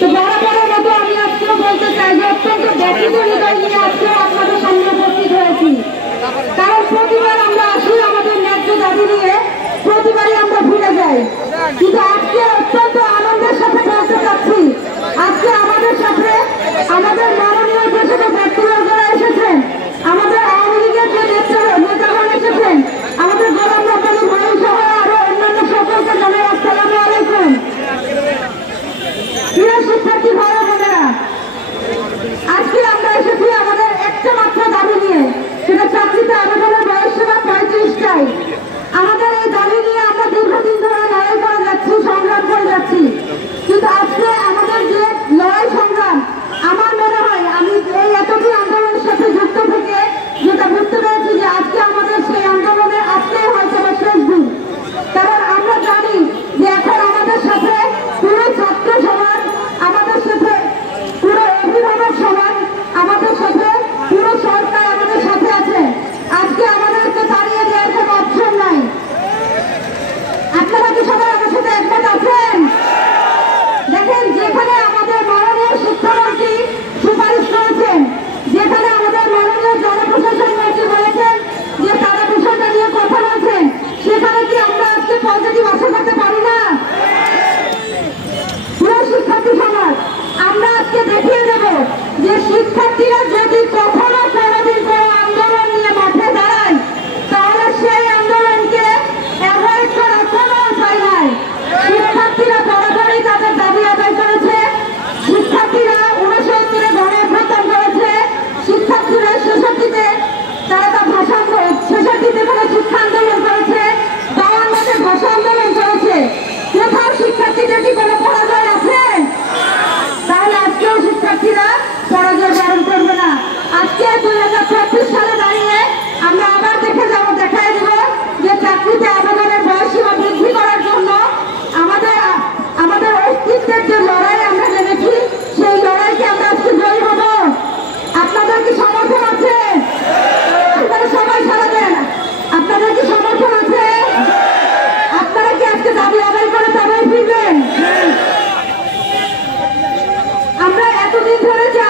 তো বরাবরের মতো আমি আজকেও বলতে চাই যে অত্যন্ত ব্যক্তিগত হৃদয় নিয়ে আজকেও আপনাদের সামনে উপস্থিত হয়েছি। কারণ প্রতিবার আমরা আসি আমাদের ন্যায্য দাবি নিয়ে, প্রতিবারই আমরা ভুলে যাই। কিন্তু আজকে অত্যন্ত আনন্দের সাথে বলতে চাচ্ছি, আজকে আমাদের সাথে আমাদের মাননীয় যে সকল ব্যক্তিবর্গরা এসেছেন, আমাদের আওয়ামী লীগের যে নেতাগণ এসেছেন, আমাদের গোলাম রব্বানী ভাই সহ আরো অন্যান্য সকলকে জানাই আসসালামু আলাইকুম। প্রিয় শিক্ষার্থী ভাই বোনেরা, আজকে আমরা এসেছি আমাদের একটা মাত্র দাবি নিয়ে, সেটা চাকরিতে আবেদনের বয়স সীমা 35 চাই। আমাদের এই দাবি নিয়ে আমরা দীর্ঘদিন ধরে লড়াই করে যাচ্ছি, সংগ্রাম করে যাচ্ছি। কিন্তু আজকে আমাদের যে লড়াই সংগ্রাম, আমার মনে হয় আমি এই এতদিন আন্দোলনের সাথে যুক্ত থেকে যেটা বুঝতে পেরেছি যে আজকে আমাদের সেই আন্দোলনের আজকেই হয়তো শেষ দিন। কারণ আমরা জানি যে এখন আমাদের সাথে পুরো ছাত্র সমাজ, আমাদের সাথে পুরো অভিভাবক সমাজ, আমাদের সাথে পুরো সরকার আমাদের সাথে আছে। আজকে আমাদেরকে তাড়িয়ে দেওয়ার কোনো অপশন নাই। আপনারা কি সবাই আমার সাথে একমত আছেন? দেখেন, যেখানে আমাদের মাননীয় শিক্ষামন্ত্রী সুপারিশ করেছেন, যেখানে আমাদের মাননীয় জনপ্রশাসন মন্ত্রী বলেছেন যে তারা বিষয়টা নিয়ে কথা বলছেন, সেখানে কি আমরা আজকে পজিটিভ আশা করতে পারি না? প্রিয় শিক্ষার্থী সমাজ, আমরা আজকে দেখিয়ে দেব যে শিক্ষার্থীরা যদি কখনো কোনোদিন কোনো আন্দোলন নিয়ে মাঠে দাঁড়ায়, তাহলে সেই আন্দোলনকে অ্যাভয়েড করার কোনো উপায় নাই। শিক্ষার্থীরা বরাবরই তাদের দাবি আদায় করেছে, শিক্ষার্থীরা 69-এ গণঅভ্যুত্থান করেছে, শিক্ষার্থীরা 66-তে তারা তা ভাষা 66-তে করে শিক্ষা আন্দোলন করেছে, 52-তে ভাষা আন্দোলন করেছে। কোথাও শিক্ষার্থীদের কি কোনো পরাজয় আছে? তাহলে আজকেও শিক্ষার্থীরা পরাজয় বরণ করবে না। আজকে 2024 সালে দাঁড়িয়ে আমরা আবার দেখাই দেব যে চাকরিতে আবেদনের বয়স সীমা বৃদ্ধি করার জন্য আমাদের অস্তিত্বের যে লড়াই আমরা নেমেছি, সেই লড়াইকে আমরা আজকে জয়ী হব। আপনাদের কি সমর্থন আছে? আপনারা সবাই সাড়া দেন। আপনাদের কি সমর্থন আছে? আপনারা কি আজকে দাবি আদায় করে তবেই ফিরবেন? আমরা এতদিন ধরে যে